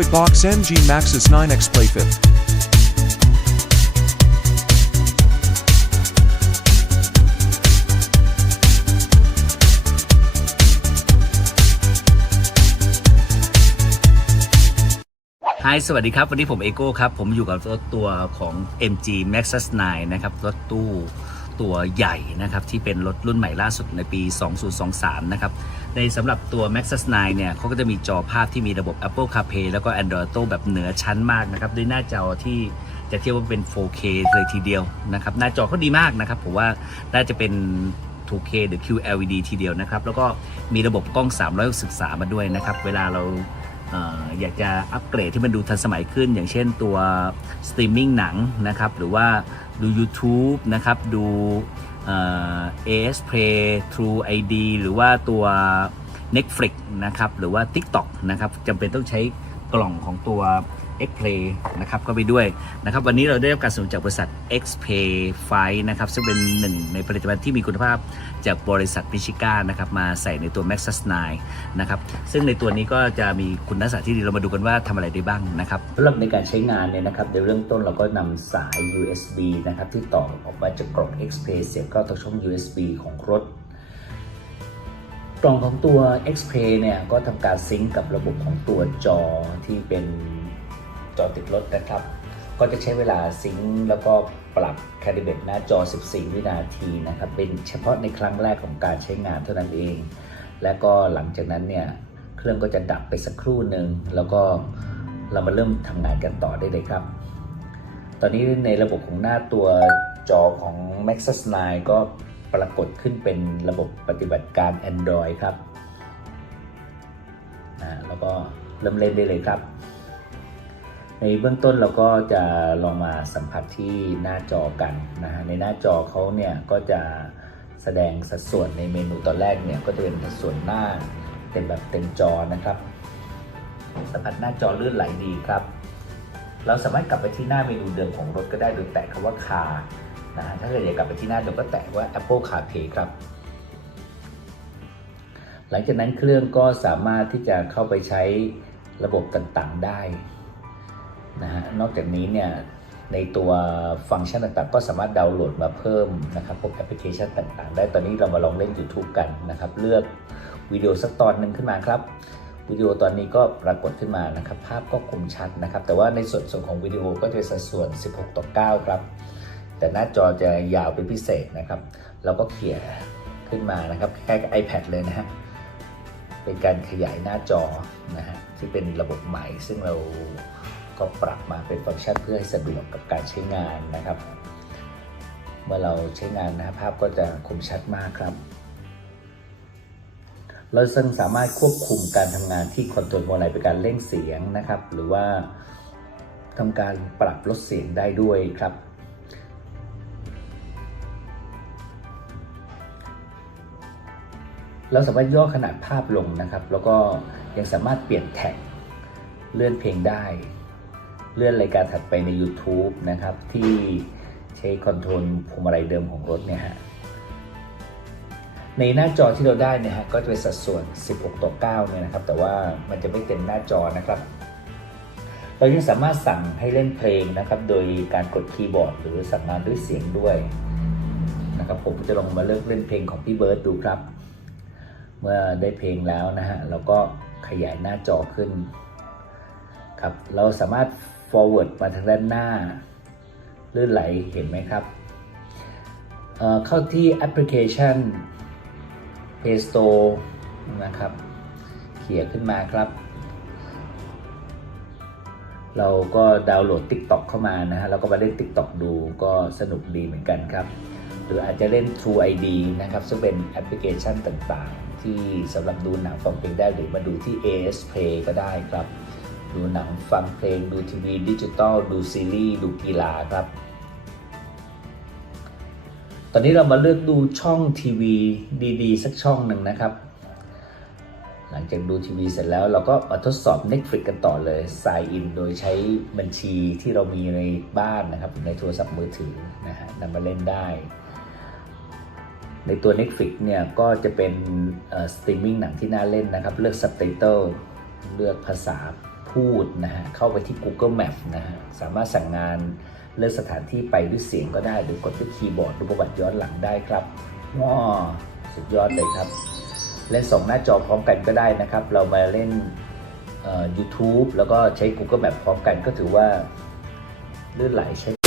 Void Box NG Maxis 9X Play 5th. ฮสวัสดีครับ วันนี้ผมเอโก้ครับ ผมอยู่กับรถตัวของ MG Maxus 9 นะครับ รถตู้ ตัวใหญ่นะครับที่เป็นรถรุ่นใหม่ล่าสุดในปี 2023 นะครับ ในสำหรับตัว Maxus 9เนี่ยเขาก็จะมีจอภาพที่มีระบบ Apple CarPlay แล้วก็ Android Auto แบบเหนือชั้นมากนะครับ ด้วยหน้าจอที่จะเทียบว่าเป็น 4K เลยทีเดียวนะครับ หน้าจอเขาดีมากนะครับ ผมว่าน่าจะเป็น 2K หรือ QLED ทีเดียวนะครับ แล้วก็มีระบบกล้อง 360 มาด้วยนะครับ เวลาเราเอ่ออยากจะอัปเกรดที่มันดูทันสมัยขึ้น อย่างเช่นตัวสตรีมมิ่งหนังนะครับ หรือว่า ดู YouTube นะครับ ดูเอ่อ AS Play True ID หรือว่าตัว Netflix นะครับ หรือว่า TikTok นะครับจำเป็นต้องใช้กล่องของตัว X Play นะครับเข้าไปด้วยนะครับวันนี้เราได้รับการสนับสนุนจากบริษัท X Play 5นะครับซึ่งเป็นหนึ่งในผลิตภัณฑ์ที่มีคุณภาพจากบริษัทมิชิก้านะครับมาใส่ในตัว Maxus 9นะครับซึ่งในตัวนี้ก็จะมีคุณลักษณะที่ดีเรามาดูกันว่าทำอะไรได้บ้างนะครับสำหรับในการใช้งานเนี่ยนะครับในเริ่มต้นเราก็นำสาย USB นะครับที่ต่อออกมาจากกล่อง X Play เสียบเข้าต่อช่อง USB ของรถกล่องของตัว X-Play เนี่ยก็ทำการซิงก์กับระบบของตัวจอที่เป็น จอติดรถนะครับ ก็จะใช้เวลาซิงก์แล้วก็ปรับแคลิเบตหน้าจอ 14 วินาทีนะครับ เป็นเฉพาะในครั้งแรกของการใช้งานเท่านั้นเอง และก็หลังจากนั้นเนี่ย เครื่องก็จะดับไปสักครู่หนึ่งแล้วก็เรามาเริ่มทำงานกันต่อได้เลยครับ ตอนนี้ในระบบของหน้าตัวจอของ Maxus 9 ก็ปรากฏขึ้นเป็นระบบปฏิบัติการ Android ครับ แล้วก็เริ่มเล่นได้เลยครับ ในเบื้องต้นเราก็จะลองมาสัมผัสที่หน้าจอกันนะฮะในหน้าจอเขาเนี่ยก็จะแสดงสัดส่วนในเมนูตอนแรกเนี่ยก็จะเป็นสัดส่วนหน้าเต็มแบบเต็มจอนะครับ สัมผัสหน้าจอลื่นไหลดีครับ เราสามารถกลับไปที่หน้าเมนูเดิมของรถก็ได้โดยแตะคำว่า car นะฮะถ้าเกิดอยากกลับไปที่หน้าเดิมก็แตะว่า Apple CarPlay ครับ หลังจากนั้นเครื่องก็สามารถที่จะเข้าไปใช้ระบบต่างๆได้ นะฮะนอกจากนี้เนี่ยในตัวฟังก์ชันต่างๆ ก็สามารถดาวน์โหลดมาเพิ่มนะครับพวกแอปพลิเคชันต่างๆ ได้ตอนนี้เรามาลองเล่น YouTube กันนะครับ เลือกวิดีโอสักตอนหนึ่งขึ้นมาครับวิดีโอตอนนี้ก็ปรากฏขึ้นมานะครับ ภาพก็คมชัดนะครับ แต่ว่าในส่วนส่วนของวิดีโอก็จะเป็นสัดส่วน 16 ต่อ 9 ครับ แต่หน้าจอจะยาวเป็นพิเศษนะครับ เราก็เขี่ยขึ้นมานะครับคล้ายๆกับ iPad เลยนะฮะเป็นการขยายหน้าจอนะฮะที่เป็นระบบใหม่ซึ่งเรา ก็ปรับมาเป็นฟังก์ชันเพื่อให้สะดวกกับการใช้งานนะครับ เมื่อเราใช้งานนะภาพก็จะคมชัดมากครับ เราซึ่งสามารถควบคุมการทำงานที่คอนโทรลโมไลเป็นการเร่งเสียงนะครับ หรือว่าทำการปรับลดเสียงได้ด้วยครับเราสามารถย่อขนาดภาพลงนะครับ แล้วก็ยังสามารถเปลี่ยนแท็กเลื่อนเพลงได้ เลื่อนรายการถัดไปใน YouTube นะครับ ที่ใช้คอนโทรลพวงมาลัยเดิมของรถเนี่ยฮะในหน้าจอที่เราได้เนี่ยฮะก็จะเป็นสัดส่วน 16 ต่อ 9 เนี่ยนะครับ แต่ว่ามันจะไม่เต็มหน้าจอนะครับ เรายังสามารถสั่งให้เล่นเพลงนะครับ โดยการกดคีย์บอร์ด หรือสั่งงานด้วยเสียงด้วยนะครับ ผมจะลองมาเลือกเล่นเพลงของพี่เบิร์ดดูครับ เมื่อได้เพลงแล้วนะฮะเราก็ขยายหน้าจอขึ้นครับ เราสามารถ forward มาทางด้านหน้า ลื่นไหลเห็นไหมครับเเข้าที่แอปพลิเคชัน Play Store นะครับ เขียขึ้นมาครับ เราก็ดาวน์โหลด TikTok เข้ามานะฮะเราก็มาเล่น TikTok ดูก็สนุกดีเหมือนกันครับ หรืออาจจะเล่น True ID นะครับ ซึ่งเป็นแอปพลิเคชันต่างๆ ที่สำหรับดูหนังฟังเพลงได้หรือมาดูที่ AS Play ก็ได้ครับ ดูหนังฟังเพลงดูทีวีดิจิตอลดูซีรีส์ดูกีฬาครับ ตอนนี้เรามาเลือกดูช่องทีวีดีๆ สักช่องหนึ่งนะครับ หลังจากดูทีวีเสร็จแล้วเราก็มาทดสอบ Netflix กันต่อเลย sign in โดยใช้บัญชีที่เรามีในบ้านนะครับ ในโทรศัพท์มือถือนะฮะนำมาเล่นได้ ในตัว Netflix เนี่ยก็จะเป็นสตรีมมิ่งหนังที่น่าเล่นนะครับ เลือก Subtitle เลือกภาษา พูดนะฮะเข้าไปที่ Google Map นะฮะสามารถสั่งงานเลือกสถานที่ไปด้วยเสียงก็ได้ หรือกดด้วยคีย์บอร์ดดูประวัติย้อนหลังได้ครับว้าสุดยอดเลยครับ เล่นสองหน้าจอพร้อมกันก็ได้นะครับ เรามาเล่น YouTube แล้วก็ใช้ Google Map พร้อมกันก็ถือว่าลื่นไหลใช้